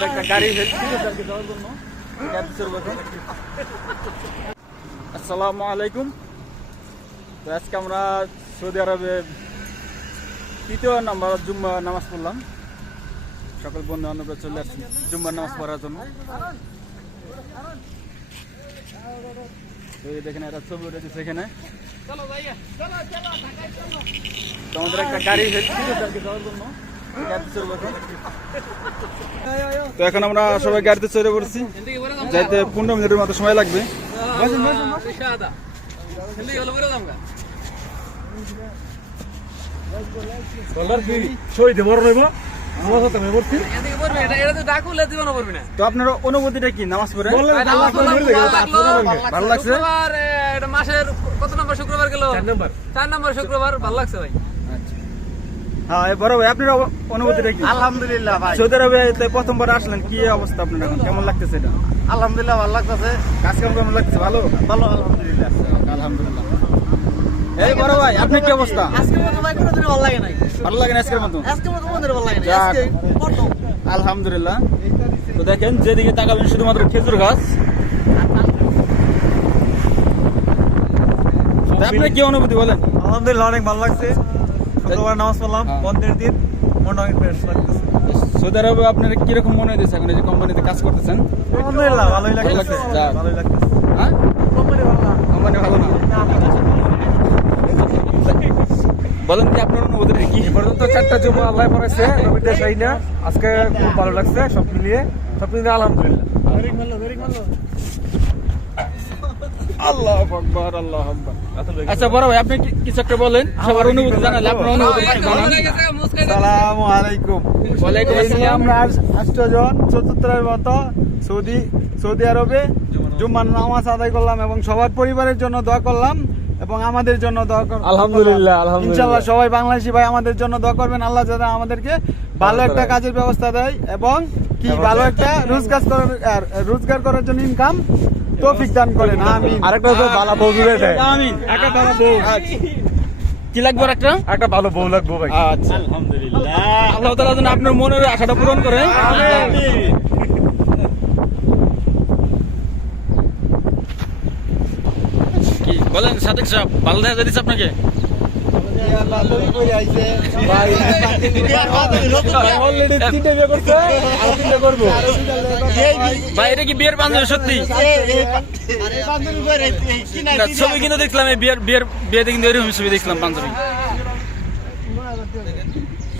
আমাদের একটা গাড়ি হেল্প যাওয়ার জন্য। আসসালামু আলাইকুম। তো আজকে আমরা সৌদি আরবে তৃতীয় নাম্বার জুম্মা নামাজ পড়লাম। সকল বন্ধু বান্ধবরা চলে আসছি জুম্মার নামাজ পড়ার জন্য। দেখেন, একটা ছবি উঠেছে সেখানে। তো আমাদের একটা গাড়ি হেল্প যাওয়ার জন্য। তো এখন আমরা সবাই গাড়িতে চড়ে পড়ছি। যাইতে পনেরো মিনিটের মতো সময় লাগবে। তো আপনার অনুভূতিটা কি নামাজ পড়ে? ভালো লাগছে মাসের কত নম্বর শুক্রবার গেল? চার নম্বর শুক্রবার ভালো লাগছে ভাই। হ্যাঁ বড় ভাই আপনার কি? আলহামদুলিল্লাহ ভাই। সৌদি আরবে তো প্রথমবার আসলেন কি অবস্থা আপনার এখন? কেমন লাগতেছে এটা? আলহামদুলিল্লাহ ভালো লাগতেছে। কাজ কাম কেমন লাগতেছে? ভালো? ভালো আলহামদুলিল্লাহ। আলহামদুলিল্লাহ। এই বড় ভাই আপনার কি অবস্থা? আজকে মতো ভাই কোনো দিন ভালো লাগে নাই। ভালো লাগে না আজকের মতো? আজকে মতো মন্দির ভালো লাগে না আজকে আলহামদুলিল্লাহ। তো দেখেন যেদিকে তাকাবেন শুধুমাত্র খেজুর গাছ। তো আপনার কি অনুভূতি বলেন? আলহামদুলিল্লাহ অনেক ভালো লাগছে। শুক্রবার নামাজ পড়লাম হ্যাঁ। বন্ধের দিন মনটা অনেক ফ্রেশ লাগতেছে। সৌদি আরবে আপনার কীরকম মনে এখন এই যে কোম্পানিতে কাজ করতেছেন? আলহামদুলিল্লাহ ভালোই ভালো লাগতেছে লাগতেছে, ভালোই লাগতেছে। হ্যাঁ? কোম্পানি ভালো না। কোম্পানি ভালো না? বলেন কি আপনার কি? পর্যন্ত চারটা জমা আল্লাহ পড়াইছে আজকে খুব ভালো লাগছে সব মিলিয়ে। সব মিলিয়ে আলহামদুলিল্লাহ। আল্লাহ আকবার আল্লাহ আকবার। আচ্ছা বড় ভাই আপনি কিছু একটা বলেন? সবার অনুভূতি জানালে আপনার অনুভূতি জানান। আলাইকুম। ওয়ালাইকুম আসসালাম। আমরা আষ্টজন চতুর্থের মতো সৌদি সৌদি আরবে। জুম্মার নামাজ। আদায় করলাম এবং সবার পরিবারের জন্য দোয়া করলাম এবং আমাদের জন্য দোয়া করলাম আলহামদুলিল্লাহ, আলহামদুলিল্লাহ। ইনশাআল্লাহ সবাই বাংলাদেশি ভাই আমাদের জন্য দোয়া করবেন। আল্লাহ যাতে আমাদেরকে ভালো একটা কাজের ব্যবস্থা দেয় এবং কি ভালো একটা রোজগার করার রোজগার করার জন্য ইনকাম তৌফিক দান করেন আমিন। আরেকটা হচ্ছে বালা বউ দিবে দেয় আমিন। একটা বালা বউ। আচ্ছা। কি লাগবে একটা? একটা ভালো বউ লাগবো ভাই। আচ্ছা। আল্লাহ তাআলা যেন আপনার মনের আশাটা পূরণ করে কি বলেন সাদেক সাহেব ভালো দেখা যাচ্ছে আপনাকে? কি বিয়ের বান্ধবী সত্যি? ছবি কিন্তু দেখলাম বিয়ের বিয়ের বিয়েতে কিন্তু এরকম ছবি দেখলাম বান্ধবী